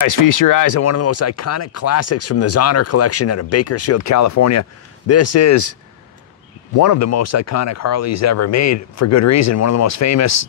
Guys, feast your eyes on one of the most iconic classics from the Zahner collection out of Bakersfield, California. This is one of the most iconic Harleys ever made, for good reason. One of the most famous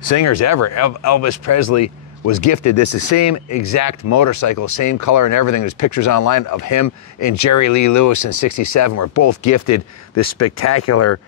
singers ever, Elvis Presley, was gifted this the same exact motorcycle, same color and everything. There's pictures online of him and Jerry Lee Lewis in '67 were both gifted this spectacular,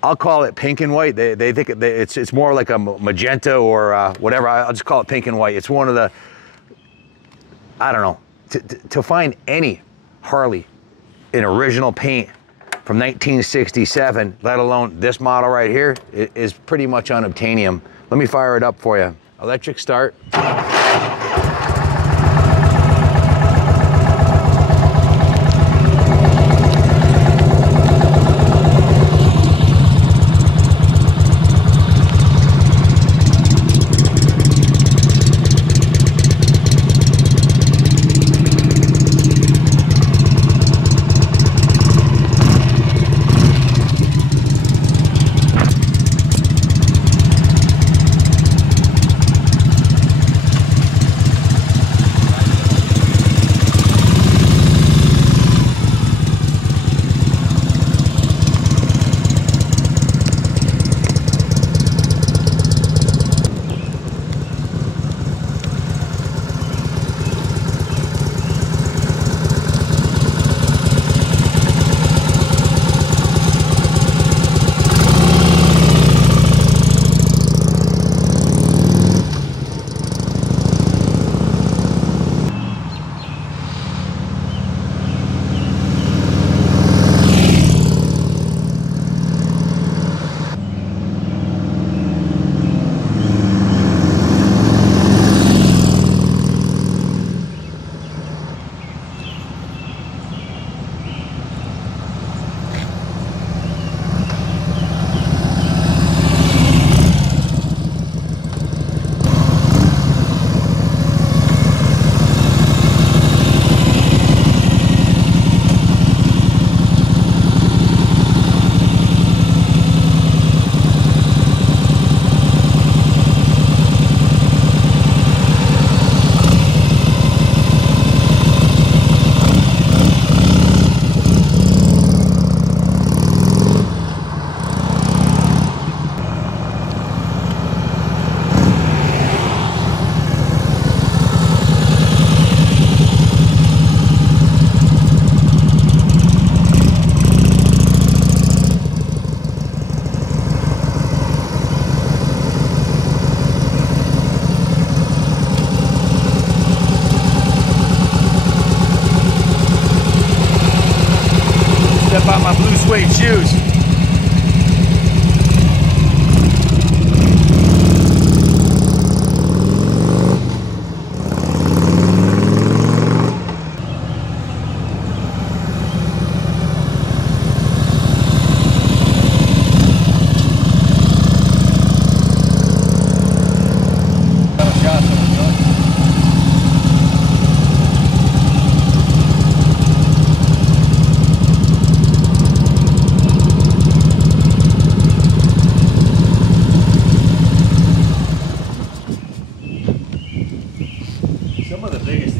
I'll call it pink and white. They think it's more like a magenta or whatever. I'll just call it pink and white. It's one of the, I don't know, to find any Harley in original paint from 1967, let alone this model right here, is pretty much unobtainium. Let me fire it up for you. Electric start. Step out my blue suede shoes.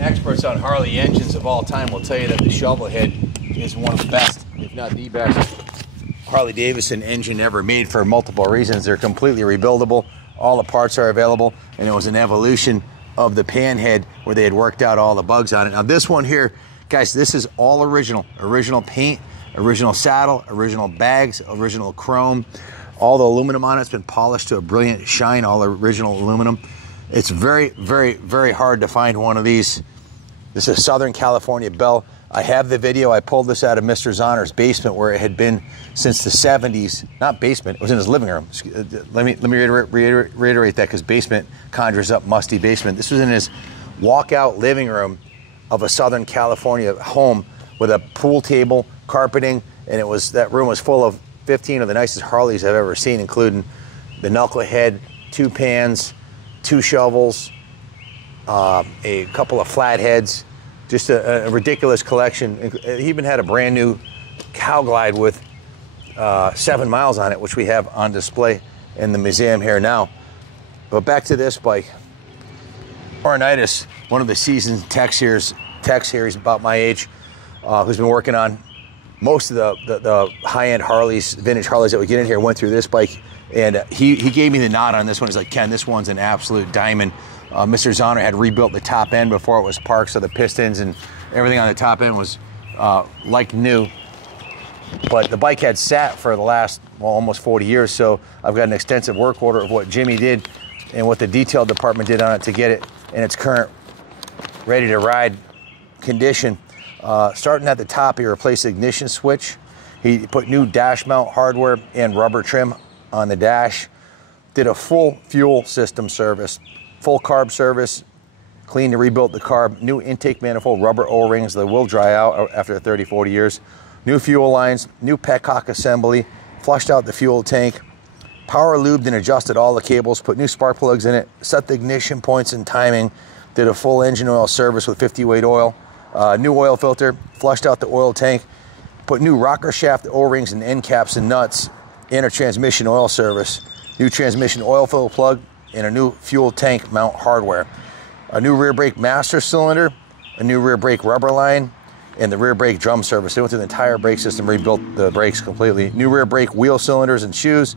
Experts on Harley engines of all time will tell you that the shovel head is one of the best, if not the best, Harley-Davidson engine ever made for multiple reasons. They're completely rebuildable. All the parts are available, and it was an evolution of the pan head where they had worked out all the bugs on it. Now this one here, guys, this is all original. Original paint, original saddle, original bags, original chrome. All the aluminum on it's been polished to a brilliant shine, all original aluminum. It's very, very, very hard to find one of these. This is a Southern California bell. I have the video. I pulled this out of Mr. Zahner's basement where it had been since the 70s. Not basement, it was in his living room. Let me reiterate that, because basement conjures up musty basement. This was in his walkout living room of a Southern California home with a pool table, carpeting, and that room was full of 15 of the nicest Harleys I've ever seen, including the knucklehead, 2 pans, 2 shovels, a couple of flatheads, just a ridiculous collection. He even had a brand new Cow Glide with 7 miles on it, which we have on display in the museum here now. But back to this bike. Ornitis, one of the seasoned techs here, he's about my age, who's been working on most of the high-end Harleys, vintage Harleys that we get in here, went through this bike, and he gave me the nod on this one. He's like, Ken, this one's an absolute diamond. Mr. Zahner had rebuilt the top end before it was parked, so the pistons and everything on the top end was like new. But the bike had sat for the last, well, almost 40 years, so I've got an extensive work order of what Jimmy did and what the detail department did on it to get it in its current ready-to-ride condition. Starting at the top, he replaced the ignition switch. He put new dash mount hardware and rubber trim on the dash. Did a full fuel system service, full carb service, cleaned and rebuilt the carb, new intake manifold, rubber O-rings that will dry out after 30, 40 years. New fuel lines, new petcock assembly, flushed out the fuel tank, power lubed and adjusted all the cables, put new spark plugs in it, set the ignition points and timing, did a full engine oil service with 50 weight oil, new oil filter, flushed out the oil tank, put new rocker shaft O-rings and end caps and nuts, and a transmission oil service, new transmission oil fill plug, and a new fuel tank mount hardware, a new rear brake master cylinder, a new rear brake rubber line, and the rear brake drum service. They went through the entire brake system, rebuilt the brakes completely. New rear brake wheel cylinders and shoes,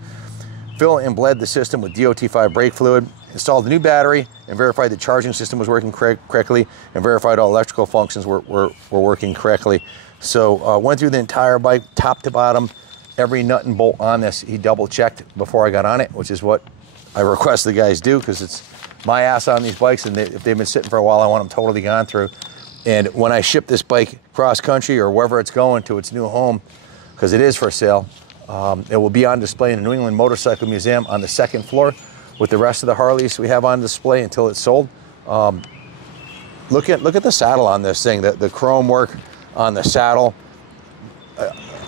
fill and bled the system with DOT5 brake fluid, installed a new battery, and verified the charging system was working correctly, and verified all electrical functions were working correctly. So went through the entire bike, top to bottom, every nut and bolt on this. He double checked before I got on it, which is what I request the guys do, because it's my ass on these bikes, and if they've been sitting for a while, I want them totally gone through. And when I ship this bike cross country or wherever it's going to its new home, because it is for sale, it will be on display in the New England Motorcycle Museum on the second floor with the rest of the Harleys we have on display until it's sold. Look at the saddle on this thing, the chrome work on the saddle.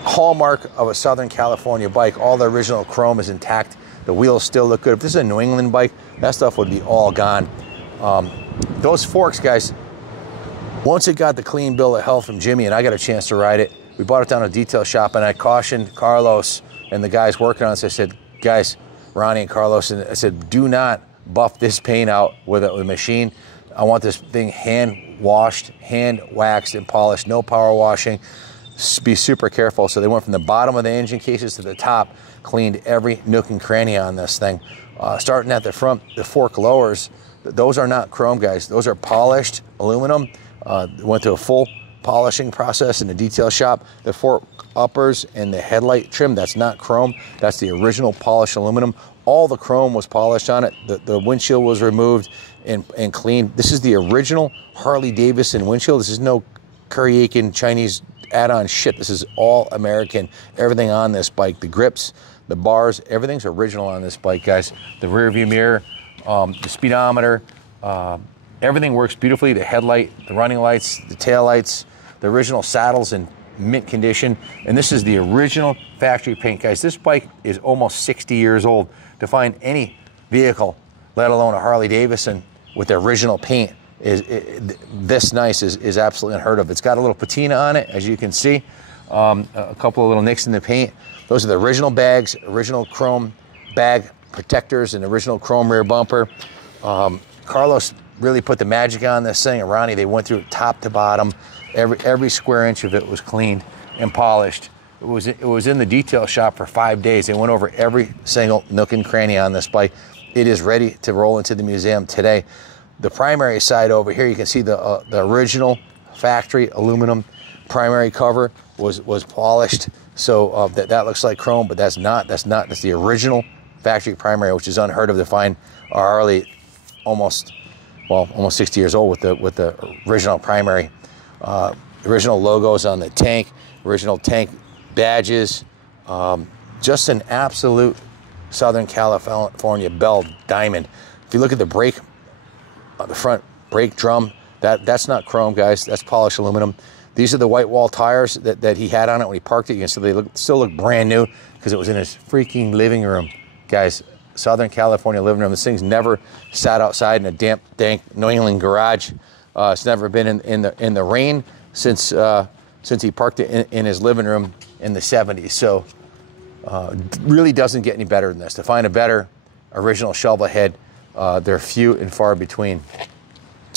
Hallmark of a Southern California bike. All the original chrome is intact. The wheels still look good. If this is a New England bike, that stuff would be all gone. Those forks, guys, once it got the clean bill of health from Jimmy and I got a chance to ride it, we brought it down to a detail shop, and I cautioned Carlos and the guys working on this. I said, guys, Ronnie and Carlos, and I said, do not buff this paint out with a machine. I want this thing hand washed, hand waxed and polished, no power washing. Be super careful. So they went from the bottom of the engine cases to the top, cleaned every nook and cranny on this thing. Starting at the front, the fork lowers, those are not chrome, guys. Those are polished aluminum. Went through a full polishing process in the detail shop. The fork uppers and the headlight trim, that's not chrome. That's the original polished aluminum. All the chrome was polished on it. The windshield was removed and cleaned. This is the original Harley-Davidson windshield. This is no Curry-Aiken Chinese add-on shit. This is all American. Everything on this bike, the grips, the bars, everything's original on this bike, guys. The rear view mirror, the speedometer, everything works beautifully. The headlight, the running lights, the tail lights, the original saddles in mint condition. And this is the original factory paint, guys. This bike is almost 60 years old. To find any vehicle, let alone a Harley-Davidson, with the original paint this nice is absolutely unheard of. It's got a little patina on it, as you can see. A couple of little nicks in the paint. Those are the original bags, original chrome bag protectors, and original chrome rear bumper. Carlos really put the magic on this thing, and Ronnie, they went through it top to bottom. Every square inch of it was cleaned and polished. It was in the detail shop for 5 days. They went over every single nook and cranny on this bike. It is ready to roll into the museum today. The primary side over here, you can see the original factory aluminum primary cover was polished. So that looks like chrome, but that's not. That's the original factory primary, which is unheard of to find a Harley almost 60 years old with the original primary. Original logos on the tank, original tank badges. Just an absolute Southern California belle diamond. If you look at the brake, the front brake drum, that's not chrome, guys. That's polished aluminum. These are the white wall tires that he had on it when he parked it. You can see they still look brand new because it was in his freaking living room, guys. Southern California living room. This thing's never sat outside in a damp, dank New England garage. It's never been in the rain since he parked it in his living room in the 70s. So really doesn't get any better than this. To find a better original shovel head, they're few and far between.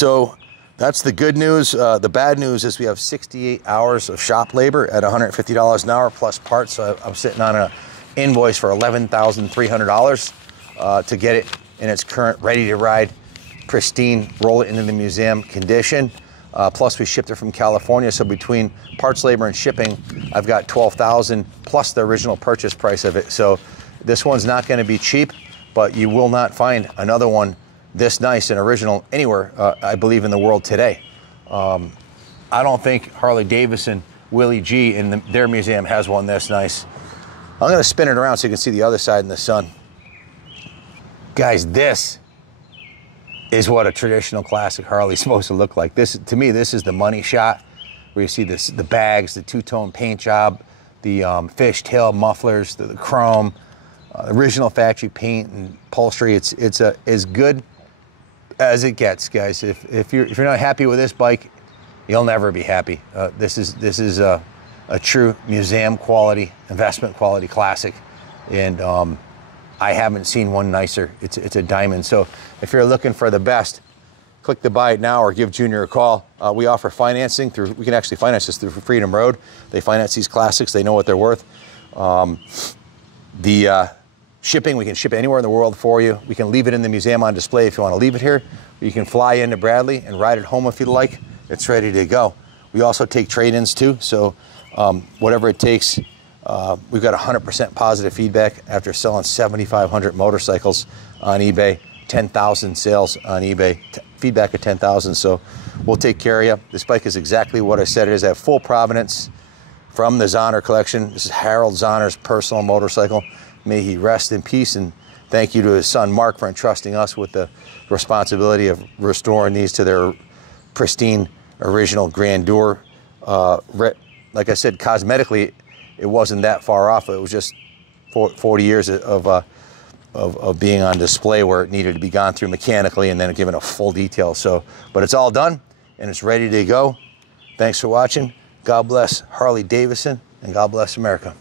So that's the good news. The bad news is we have 68 hours of shop labor at $150 an hour plus parts. So I'm sitting on an invoice for $11,300 to get it in its current ready to ride, pristine, roll it into the museum condition. Plus we shipped it from California. So between parts, labor, and shipping, I've got $12,000 plus the original purchase price of it. So this one's not going to be cheap, but you will not find another one this nice and original anywhere, I believe, in the world today. I don't think Harley-Davidson, Willie G in their museum has one this nice. I'm going to spin it around so you can see the other side in the sun. Guys, this is what a traditional classic Harley is supposed to look like. This, to me, this is the money shot, where you see this, the bags, the two-tone paint job, the fishtail mufflers, the chrome, original factory paint and upholstery. It's as good as it gets, guys. If you're not happy with this bike, you'll never be happy. This is a true museum quality, investment quality classic, and I haven't seen one nicer. It's a diamond. So if you're looking for the best, click the buy it now or give Junior a call. We offer financing through. We can actually finance this through Freedom Road. They finance these classics. They know what they're worth. Shipping, we can ship it anywhere in the world for you. We can leave it in the museum on display if you want to leave it here. You can fly into Bradley and ride it home if you like. It's ready to go. We also take trade-ins too, so whatever it takes. We've got 100% positive feedback after selling 7,500 motorcycles on eBay, 10,000 sales on eBay, feedback of 10,000, so we'll take care of you. This bike is exactly what I said it is. I have full provenance from the Zahner collection. This is Harold Zahner's personal motorcycle. May he rest in peace, and thank you to his son Mark for entrusting us with the responsibility of restoring these to their pristine original grandeur. Like I said, cosmetically, it wasn't that far off. It was just 40 years of being on display where it needed to be gone through mechanically and then given a full detail. So, but it's all done and it's ready to go. Thanks for watching. God bless Harley-Davidson and God bless America.